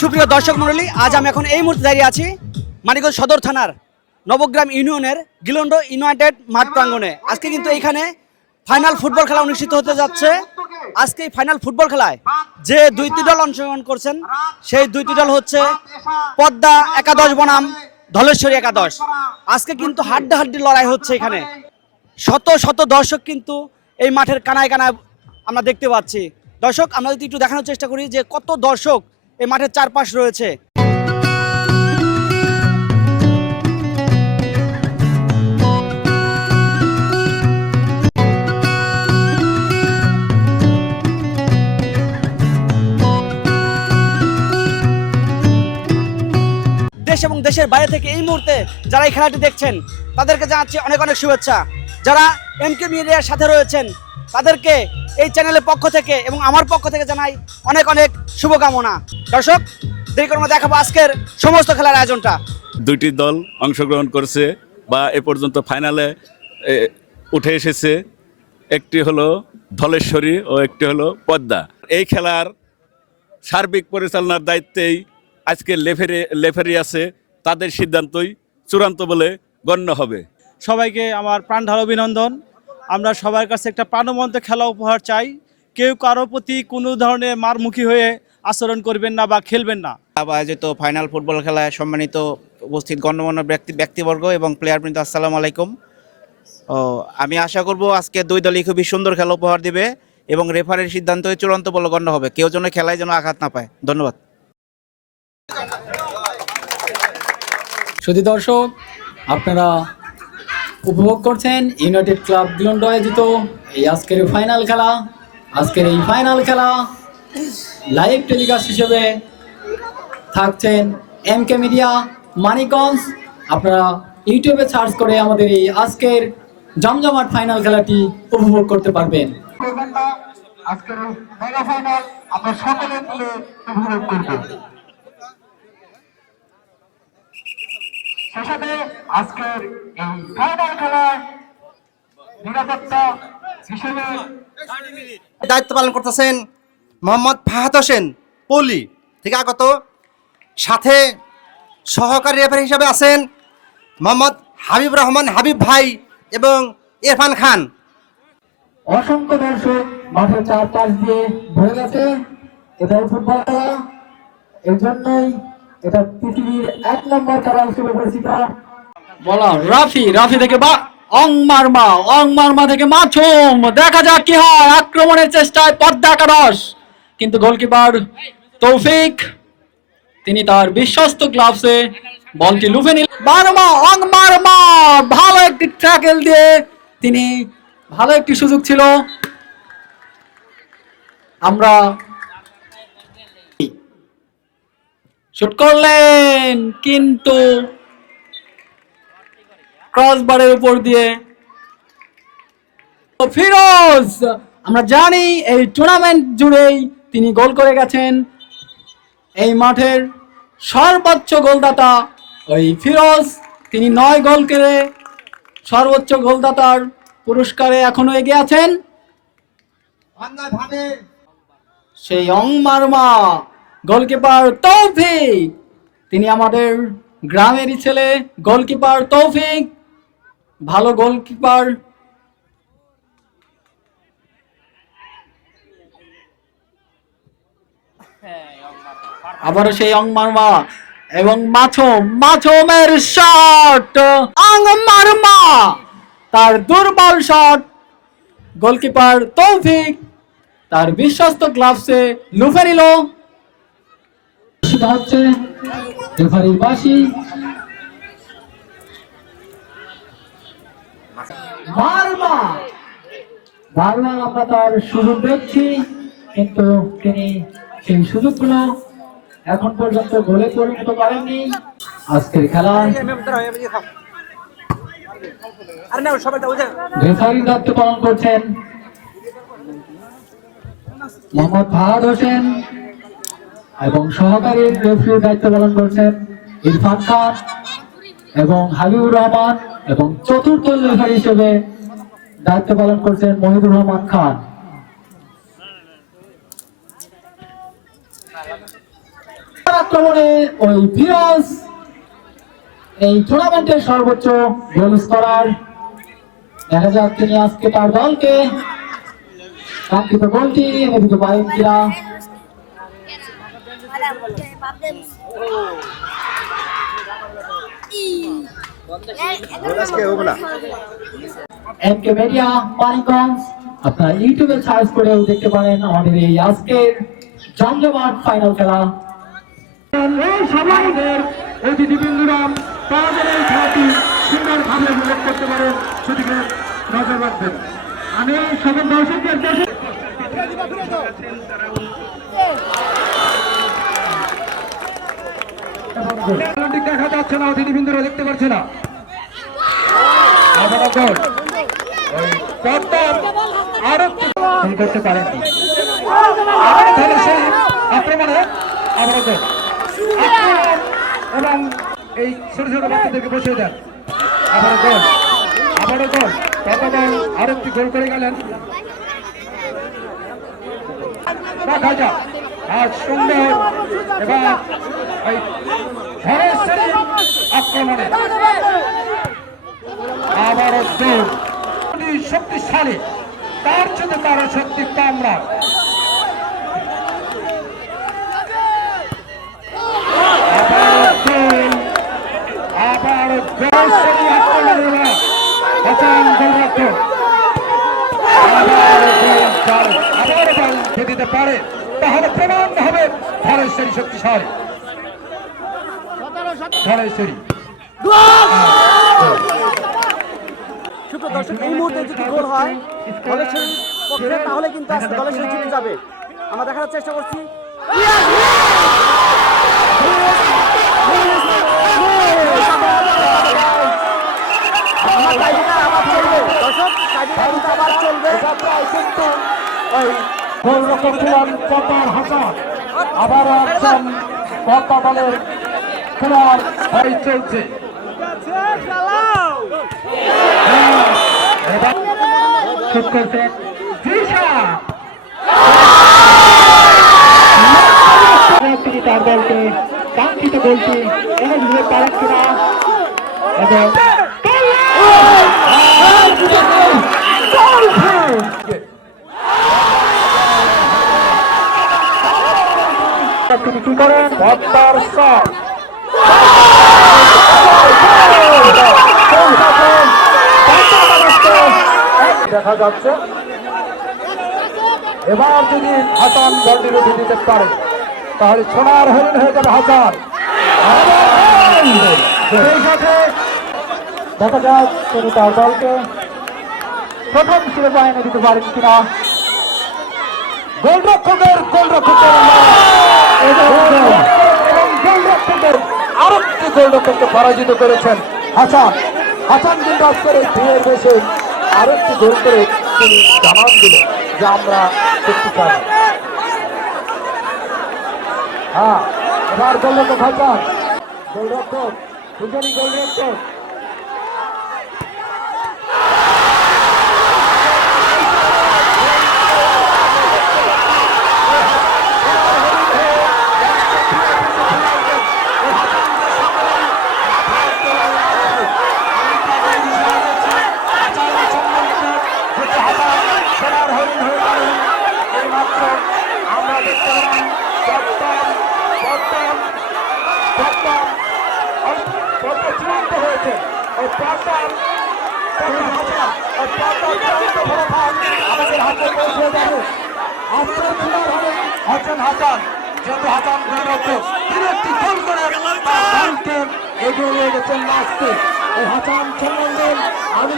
সুপ্রিয় দর্শক মণ্ডলী, আজ আমি এখন এই মুহূর্তে দাঁড়িয়ে আছি মানিকগঞ্জ সদর থানার নবগ্রাম ইউনিয়নের গিলন্ড ইউনাইটেড মাঠ প্রাঙ্গণে। আজকে কিন্তু এইখানে ফাইনাল ফুটবল খেলা অনুষ্ঠিত হতে যাচ্ছে। আজকে ফাইনাল ফুটবল খেলায় যে দুইটি দল অংশগ্রহণ করছেন, সেই দুইটি দল হচ্ছে পদ্মা একাদশ বনাম, ধলেশ্বরী একাদশ। আজকে কিন্তু হাড্ডাহাড্ডি লড়াই হচ্ছে এখানে। শত শত দর্শক কিন্তু এই মাঠের কানায় কানায় আমরা দেখতে পাচ্ছি। দর্শক, আমরা যদি একটু দেখানোর চেষ্টা করি যে কত দর্শক এই মাঠের চারপাশ রয়েছে। দেশ এবং দেশের বাইরে থেকে এই মুহূর্তে যারা এই খেলাটি দেখছেন, তাদেরকে জানাচ্ছি অনেক অনেক শুভেচ্ছা। যারা এম কে মিডিয়ার সাথে রয়েছেন তাদেরকে এই চ্যানেলের পক্ষ থেকে এবং আমার পক্ষ থেকে জানাই অনেক অনেক শুভকামনা। দর্শক দেরি করে দেখাবো আজকের সমস্ত খেলার আয়োজনটা। দুইটি দল অংশগ্রহণ করছে বা এ পর্যন্ত ফাইনালে এ, উঠে এসেছে। একটি হলো ধলেশ্বরী ও একটি হলো পদ্মা। এই খেলার সার্বিক পরিচালনার দায়িত্বেই আজকে লেফারি লেফেরি আছে। তাদের সিদ্ধান্তই চূড়ান্ত বলে গণ্য হবে। সবাইকে আমার প্রাণ ঢাল অভিনন্দন। আমরা সবার কাছে একটা প্রাণবন্ত খেলা উপহার চাই। কেউ কারও প্রতি কোনো ধরনের মারমুখী হয়ে আচরণ করবেন না বা খেলবেন না। আয়োজিত ফাইনাল ফুটবল খেলায় সম্মানিত উপস্থিত গণ্যমান্য ব্যক্তি ব্যক্তিবর্গ এবং প্লেয়ার বৃন্দ আসসালামু আলাইকুম। ও আমি আশা করব আজকে দুই দলই খুবই সুন্দর খেলা উপহার দিবে এবং রেফারির সিদ্ধান্ত চূড়ান্ত বলে গণ্য হবে। কেউ যেন খেলায় যেন আঘাত না পায়। ধন্যবাদ। শুধু দর্শক আপনারা উপভোগ করছেন ইউনাইটেড ক্লাব দিলন্ড আয়োজিত এই আজকের ফাইনাল খেলা। আজকের এই ফাইনাল খেলা লাইভ টেলিকাস্ট হিসেবে থাকছেন এম কে মিডিয়া মানিকগঞ্জ আপনারা ইউটিউবে সার্চ করে আমাদের এই আজকের জমজমাট ফাইনাল খেলাটি উপভোগ করতে পারবেন। আজকের মেগা ফাইনাল আমরা সকলে মিলে উপভোগ করব শেষে আজকের এই ফাইনাল খেলায় নিরাপত্তা হিসেবে দায়িত্ব পালন করতেছেন মোহাম্মদ ফাহাদ হোসেন পলি থেকে আগত। সাথে সহকারী রেফারি হিসাবে আছেন মোহাম্মদ হাবিব রহমান হাবিব ভাই এবং ইরফান খান। অসংখ্য দর্শক মাঠের চারপাশ দিয়ে ভরে গেছে। এটাই ফুটবল খেলা। এর জন্যই এটা পৃথিবীর এক নম্বর খেলা হিসেবে পরিচিত। বলা রাফি রাফি থেকে বা অং মারমা অং মারমা থেকে মাছুম। দেখা যাক কি হয়, আক্রমণের চেষ্টায় পদ্মা একাদশ কিন্তু গোলকিপার তৌফিক, তিনি তার বিশ্বস্ত গ্লাভসে বলটি লুফে নিল মারমা অং মারমা ভালো একটি ট্যাকেল দিয়ে তিনি ভালো একটি সুযোগ ছিল। আমরা শুট করলেন কিন্তু ক্রসবারের উপর দিয়ে তো ফিরোজ। আমরা জানি এই টুর্নামেন্ট জুড়েই তিনি গোল করে গেছেন। এই মাঠের সর্বোচ্চ গোলদাতা ওই ফিরোজ। তিনি নয় গোল করে সর্বোচ্চ গোলদাতার পুরস্কারে এখনও এগিয়ে আছেন। সেই অং মারমা গোলকিপার তৌফিক। তিনি আমাদের গ্রামেরই ছেলে, গোলকিপার তৌফিক। ভালো গোলকিপার। আবারও সেই অং মারমা এবং মাছম মাছমের শট অং মারমা। তার দুর্বল শট গোলকিপার তৌফিক, তার বিশ্বস্ত গ্লাভসে লুফে নিল। সেটা হচ্ছে রেফারির বাসি মারমা আমরা তার সুযোগ দেখছি, কিন্তু তিনি সেই সুযোগগুলো এখন পর্যন্ত গোলে পরিণত করেননি। আজকের খেলায় রেফারির দায়িত্ব পালন করছেন মোহাম্মদ ফাহাদ হোসেন। এবং সহকারী রেফারির দায়িত্ব পালন করছেন ইরফান খান এবং হাবিবুর রহমান এবং চতুর্থ রেফারি হিসেবে দায়িত্ব পালন করছেন মহিদুর রহমান খান। আক্রমণে ওই ফিরোজ এই টুর্নামেন্টের সর্বোচ্চ গোল স্কোরার দেখা যাক তিনি আজকে তার দলকে। কাঙ্ক্ষিত গোলটি এনে দিতে পারেন এমকে মিডিয়া মানিকগঞ্জ আপনারা ইউটিউবে সার্চ করেও দেখতে পারেন আমাদের এই আজকের জমজমাট ফাইনাল খেলা। সবাইদের অতিথিবৃন্দরা তাদের এই খেলাটি সুন্দরভাবে উপভোগ করতে পারেন সেদিকে নজর রাখবেন। আমি সকল দর্শকদের দেখা যাচ্ছে না, অতিথিবৃন্দরা দেখতে পাচ্ছে না। আরও করতে পারেননি তাহলে সেই এবং এই ছোট ছোট বাচ্চাদেরকে বসিয়ে দেন। আবার গোল। আবারও গোল। গতকাল আরেকটি গোল করে গেলেন। দেখা যাক। আজ সুন্দর এবং আক্রমণে। উনি শক্তিশালী। তার সাথে তারা শক্তি আবার আবার আবার আবার বল খেতে দিতে পারে। তাহলে প্রমাণ হবে ধরেশ্বরী শক্তিশালী। ধরেশ্বরী মুহূর্তে যদি হয় তাহলে কিন্তু সাথে জিতে যাবে। আমরা দেখার চেষ্টা করছি আমার টাইমিংটা আবার চলবে দর্শক টাইমিংটা কিন্তু আবার চলবে কিন্তু ওই গোলরক্ষক ছিলেন পদ্মার হাসান আবার একজন পদ্মা দলের খেলোয়াড় হয়ে চলছে। শুট তিনি তার দলকে কাঙ্ক্ষিত গোলটি এনে পারেন কিনা? এবং তিনি কি করেন পদ্মার শট দেখা যাচ্ছে, এবার যদি হাসান বলটি রুখে দিতে পারে, তাহলে সোনার হরিণ হয়ে যাবে হাসান। দেখা যাক তিনি তার দলকে প্রথম শিরোপা এনে দিতে পারেন কিনা। গোলরক্ষকের গোলরক্ষকের গোলরক্ষকের আরেকটি গোলরক্ষককে পরাজিত করেছেন হাসান। হাসান কিন্তু এই বিয়ের দেশে আরেকটি গোল করে তিনি জানান দিলেন যে আমরা শক্তিশালী হ্যাঁ এবার গোলরক্ষক হাসান। গোলরক্ষক দুজনই গোলরক্ষক সোনার হরিণ হয়ে গেলেন এইমাত্র আমরা দেখতে পেলাম চট্টগ্রাম চট্টগ্রাম চট্টগ্রাম পদ্ম চূড়ান্ত হয়েছে ওই পদ্মার আমাদের হাতে পৌঁছে যাবে আজকে চূড়ার হবে হাসান হাসান সম্বন্ধে আমি